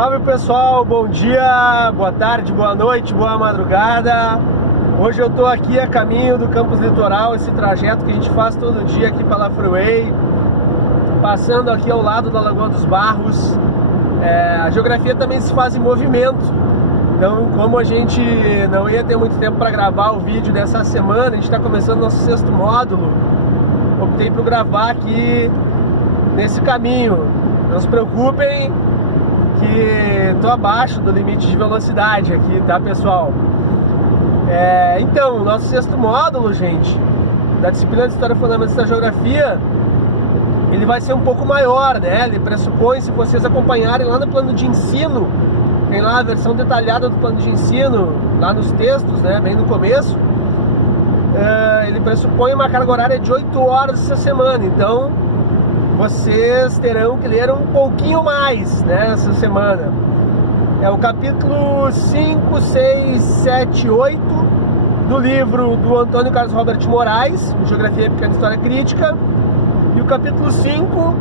Salve pessoal, bom dia, boa tarde, boa noite, boa madrugada. Hoje eu tô aqui a caminho do Campus Litoral, esse trajeto que a gente faz todo dia aqui pela Freeway, passando aqui ao lado da Lagoa dos Barros. A geografia também se faz em movimento, então como a gente não ia ter muito tempo para gravar o vídeo dessa semana, a gente está começando nosso 6º módulo, optei por gravar aqui nesse caminho. Não se preocupem que tô abaixo do limite de velocidade aqui, tá pessoal? Então, nosso 6º módulo, gente, da disciplina de História Fundamental da Geografia, ele vai ser um pouco maior, né? Ele pressupõe, se vocês acompanharem lá no plano de ensino, tem lá a versão detalhada do plano de ensino, lá nos textos, né? Bem no começo. Ele pressupõe uma carga horária de 8 horas essa semana, então vocês terão que ler um pouquinho mais, né, essa semana. É o capítulo 5, 6, 7, 8 do livro do Antônio Carlos Robert Moraes, Geografia Épica e História Crítica, e o capítulo 5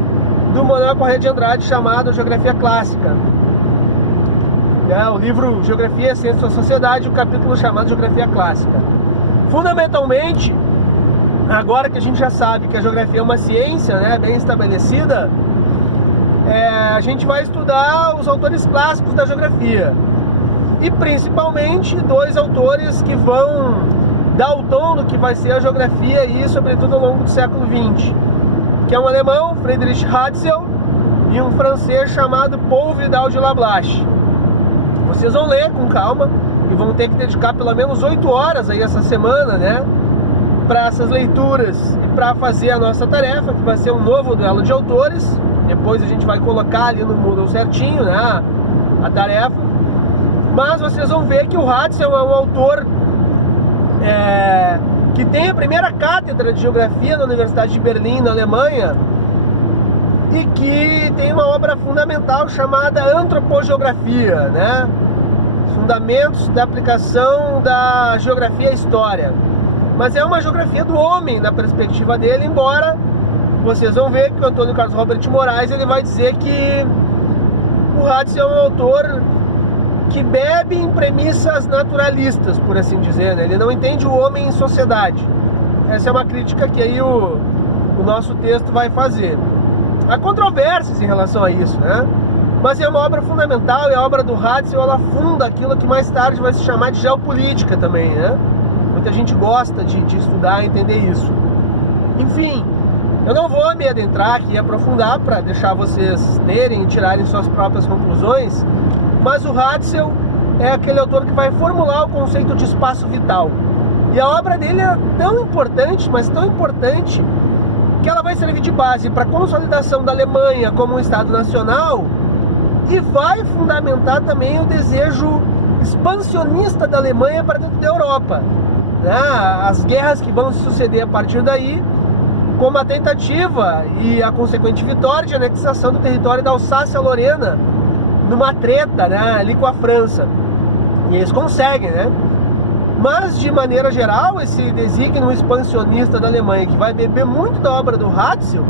do Manuel Corrêa de Andrade, chamado Geografia Clássica. O livro Geografia, Ciência da Sociedade, o capítulo chamado Geografia Clássica. Fundamentalmente, agora que a gente já sabe que a geografia é uma ciência, né, bem estabelecida, a gente vai estudar os autores clássicos da geografia. E principalmente 2 autores que vão dar o tom do que vai ser a geografia e sobretudo ao longo do século XX. Que é um alemão, Friedrich Ratzel, e um francês chamado Paul Vidal de Lablache. Vocês vão ler com calma e vão ter que dedicar pelo menos 8 horas aí essa semana, né, para essas leituras e para fazer a nossa tarefa, que vai ser um novo duelo de autores. Depois a gente vai colocar ali no Moodle certinho, né, a tarefa. Mas vocês vão ver que o Ratzel é um autor que tem a primeira cátedra de geografia na Universidade de Berlim, na Alemanha, e que tem uma obra fundamental chamada Antropogeografia, né, Fundamentos da Aplicação da Geografia à História. Mas é uma geografia do homem, na perspectiva dele, embora vocês vão ver que o Antônio Carlos Robert Moraes ele vai dizer que o Ratzel é um autor que bebe em premissas naturalistas, por assim dizer, né? Ele não entende o homem em sociedade. Essa é uma crítica que aí o nosso texto vai fazer. Há controvérsias em relação a isso, né? Mas é uma obra fundamental, e a obra do Ratzel ela funda aquilo que mais tarde vai se chamar de geopolítica também, né? Muita gente gosta de estudar e entender isso. Enfim, eu não vou me adentrar aqui e aprofundar para deixar vocês lerem e tirarem suas próprias conclusões, mas o Ratzel é aquele autor que vai formular o conceito de espaço vital. E a obra dele é tão importante, mas tão importante, que ela vai servir de base para a consolidação da Alemanha como um Estado nacional e vai fundamentar também o desejo expansionista da Alemanha para dentro da Europa. As guerras que vão se suceder a partir daí, como a tentativa e a consequente vitória de anexação do território da Alsácia-Lorena numa treta, né, ali com a França. E eles conseguem, né? Mas, de maneira geral, esse desígnio expansionista da Alemanha, que vai beber muito da obra do Ratzel,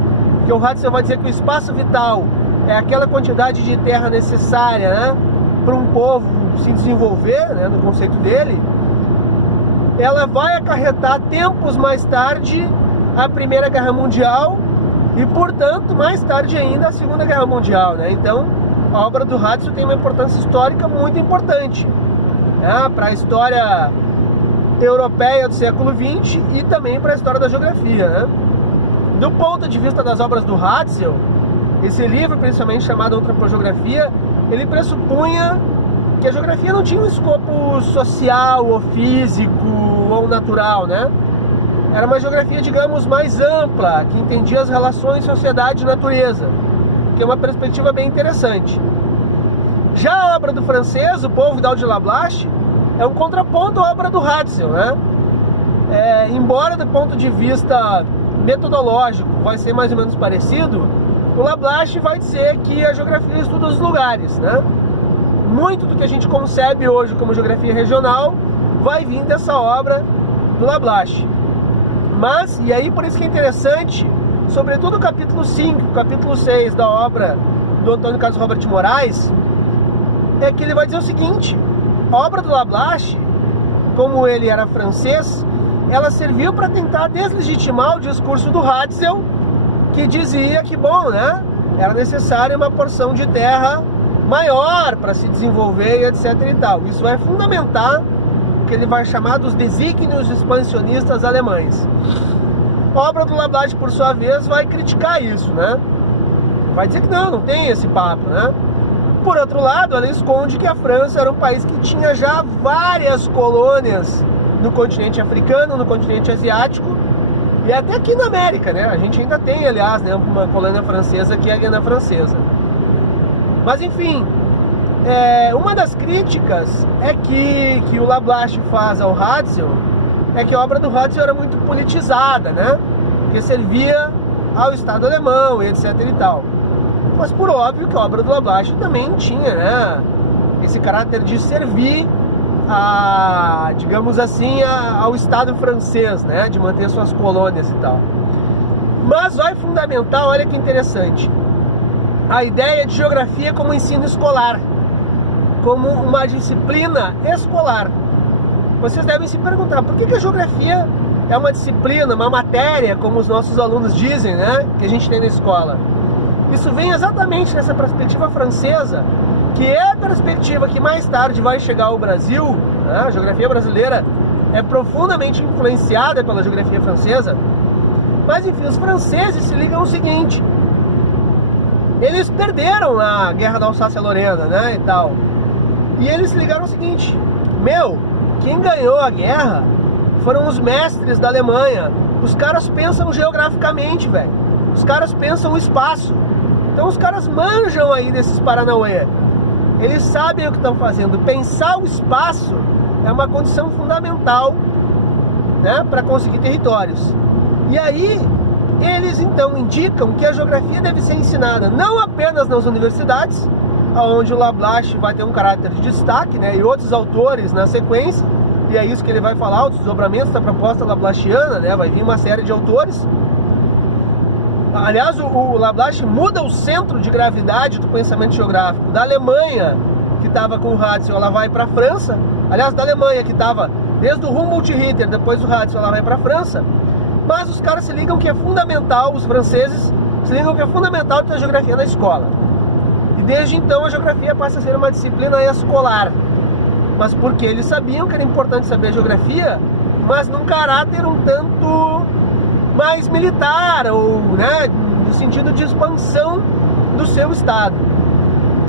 que o Ratzel vai dizer que o espaço vital é aquela quantidade de terra necessária, né, para um povo se desenvolver, né, no conceito dele, ela vai acarretar tempos mais tarde a Primeira Guerra Mundial e, portanto, mais tarde ainda a Segunda Guerra Mundial, né? Então, a obra do Ratzel tem uma importância histórica muito importante, né, para a história europeia do século XX e também para a história da geografia, né? Do ponto de vista das obras do Ratzel, esse livro, principalmente chamado Antropogeografia, ele pressupunha que a geografia não tinha um escopo social ou físico ou natural, né? Era uma geografia, digamos, mais ampla, que entendia as relações sociedade e natureza, que é uma perspectiva bem interessante. Já a obra do francês, o Paul Vidal de Lablache, é um contraponto à obra do Ratzel, né? Embora do ponto de vista metodológico vai ser mais ou menos parecido, o Lablache vai dizer que a geografia estuda os lugares, né? Muito do que a gente concebe hoje como geografia regional vai vir dessa obra do Lablache. Mas, e aí por isso que é interessante, sobretudo o capítulo 5, o capítulo 6 da obra do Antônio Carlos Robert Moraes, é que ele vai dizer o seguinte: a obra do Lablache, como ele era francês, ela serviu para tentar deslegitimar o discurso do Ratzel, que dizia que, bom, né, era necessária uma porção de terra maior para se desenvolver e etc e tal. Isso vai fundamentar o que ele vai chamar dos desígnios expansionistas alemães. A obra do Lablache, por sua vez, vai criticar isso, né? Vai dizer que não tem esse papo, né? Por outro lado, ela esconde que a França era um país que tinha já várias colônias no continente africano, no continente asiático e até aqui na América, né? A gente ainda tem, aliás, né, uma colônia francesa que é a Guiana Francesa. Mas enfim, uma das críticas é que o Lablache faz ao Ratzel é que a obra do Ratzel era muito politizada, né? Que servia ao Estado alemão e etc e tal. Mas por óbvio que a obra do Lablache também tinha, né, esse caráter de servir digamos assim, ao Estado francês, né, de manter suas colônias e tal. Mas vai fundamentar, olha que interessante, a ideia de geografia como ensino escolar, como uma disciplina escolar. Vocês devem se perguntar, por que a geografia é uma disciplina, uma matéria, como os nossos alunos dizem, né, que a gente tem na escola? Isso vem exatamente nessa perspectiva francesa, que é a perspectiva que mais tarde vai chegar ao Brasil, né? A geografia brasileira é profundamente influenciada pela geografia francesa. Mas enfim, os franceses se ligam ao seguinte: eles perderam na Guerra da Alsácia-Lorena, né, e tal. E eles se ligaram ao seguinte: quem ganhou a guerra foram os mestres da Alemanha. Os caras pensam geograficamente, velho. Os caras pensam o espaço. Então os caras manjam aí desses paranauê. Eles sabem o que estão fazendo. Pensar o espaço é uma condição fundamental, né, para conseguir territórios. E aí eles então indicam que a geografia deve ser ensinada não apenas nas universidades, onde o Lablache vai ter um caráter de destaque, né, e outros autores na sequência, e é isso que ele vai falar, os desdobramentos da proposta lablachiana, né, vai vir uma série de autores. Aliás, o Lablache muda o centro de gravidade do pensamento geográfico. Da Alemanha, que estava com o Ratzel, ela vai para a França. Aliás, da Alemanha, que estava desde o Humboldt e Ritter, depois do Ratzel, ela vai para a França. Mas os caras se ligam que é fundamental, os franceses se ligam que é fundamental ter a geografia na escola. E desde então a geografia passa a ser uma disciplina escolar. Mas porque eles sabiam que era importante saber a geografia, mas num caráter um tanto mais militar, ou, né, no sentido de expansão do seu estado.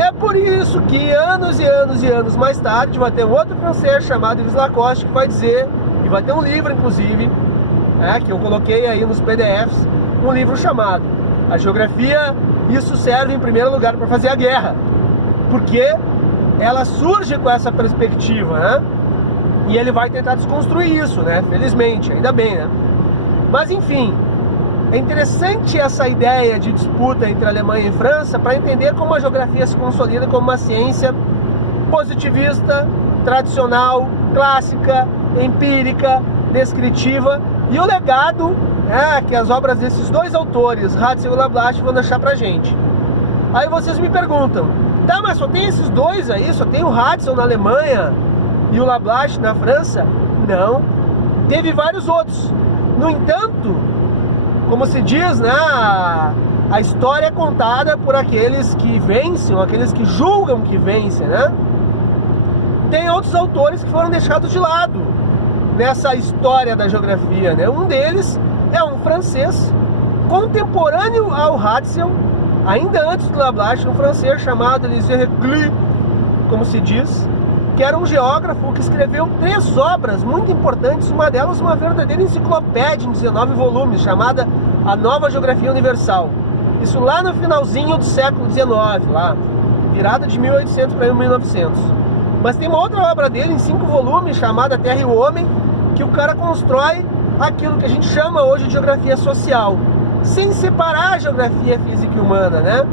É por isso que anos e anos e anos mais tarde vai ter um outro francês chamado Yves Lacoste que vai dizer, e vai ter um livro inclusive, que eu coloquei aí nos PDFs, um livro chamado A Geografia, isso serve em primeiro lugar para fazer a guerra, porque ela surge com essa perspectiva, né? E ele vai tentar desconstruir isso, né? Felizmente, ainda bem, né? Mas enfim, é interessante essa ideia de disputa entre Alemanha e França para entender como a geografia se consolida como uma ciência positivista, tradicional, clássica, empírica, descritiva, e o legado que as obras desses dois autores, Ratzel e Lablache, vão deixar pra gente. Aí vocês me perguntam, tá, mas só tem esses dois aí? Só tem o Ratzel na Alemanha e o Lablache na França? Não, teve vários outros. No entanto, como se diz, né, a história é contada por aqueles que vencem, aqueles que julgam que vencem, né? Tem outros autores que foram deixados de lado nessa história da geografia, né? Um deles é um francês contemporâneo ao Ratzel, ainda antes do Lablache, um francês chamado Elisée Reclus, como se diz, que era um geógrafo que escreveu 3 obras muito importantes, uma delas uma verdadeira enciclopédia em 19 volumes, chamada A Nova Geografia Universal. Isso lá no finalzinho do século XIX, lá, virada de 1800 para 1900. Mas tem uma outra obra dele em 5 volumes, chamada Terra e o Homem, que o cara constrói aquilo que a gente chama hoje de geografia social, sem separar a geografia física e humana, né?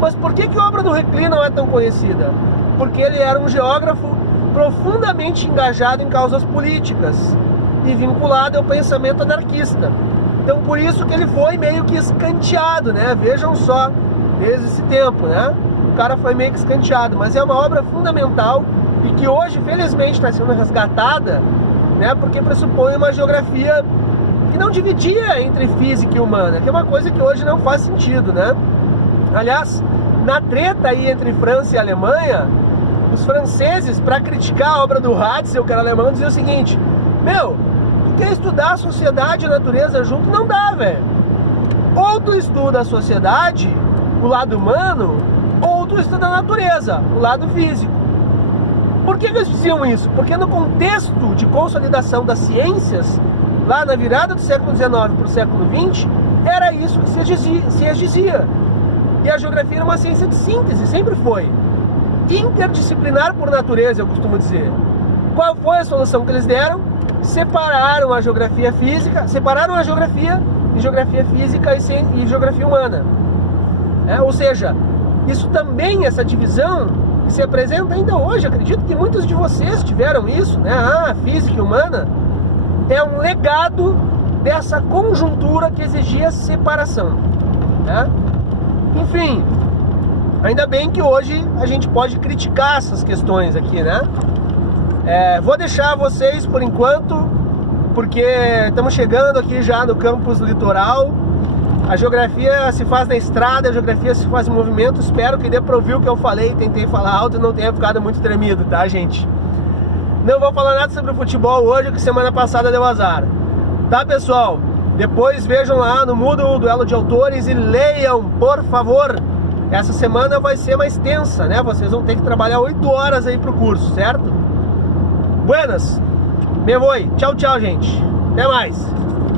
Mas por que a obra do Reclus não é tão conhecida? Porque ele era um geógrafo profundamente engajado em causas políticas e vinculado ao pensamento anarquista. Então por isso que ele foi meio que escanteado, né? Vejam só, desde esse tempo, né? cara foi meio que escanteado, mas é uma obra fundamental e que hoje, felizmente, está sendo resgatada, né, porque pressupõe uma geografia que não dividia entre física e humana, que é uma coisa que hoje não faz sentido, né? Aliás, na treta aí entre França e Alemanha, os franceses, para criticar a obra do Ratzel, que era alemão, diziam o seguinte: meu, tu quer estudar a sociedade e a natureza junto? Não dá, velho. Ou tu estuda a sociedade, o lado humano, ou tu estuda a natureza, o lado físico. Por que eles diziam isso? Porque no contexto de consolidação das ciências, lá na virada do século XIX para o século XX, era isso que se dizia. E a geografia era uma ciência de síntese, sempre foi. Interdisciplinar por natureza, eu costumo dizer. Qual foi a solução que eles deram? Separaram a geografia física, separaram a geografia em geografia física e geografia humana. Ou seja, isso também, essa divisão, que se apresenta ainda hoje, acredito que muitos de vocês tiveram isso, né? Física e humana, é um legado dessa conjuntura que exigia separação, né? Enfim, ainda bem que hoje a gente pode criticar essas questões aqui, né? Vou deixar vocês por enquanto, porque estamos chegando aqui já no campus litoral. A geografia se faz na estrada, a geografia se faz em movimento. Espero que dê pra ouvir o que eu falei, tentei falar alto e não tenha ficado muito tremido, tá, gente? Não vou falar nada sobre o futebol hoje, que semana passada deu azar. Tá, pessoal? Depois vejam lá no Mudo o Duelo de Autores e leiam, por favor. Essa semana vai ser mais tensa, né? Vocês vão ter que trabalhar 8 horas aí pro curso, certo? Buenas! Me voy. Tchau, tchau, gente. Até mais.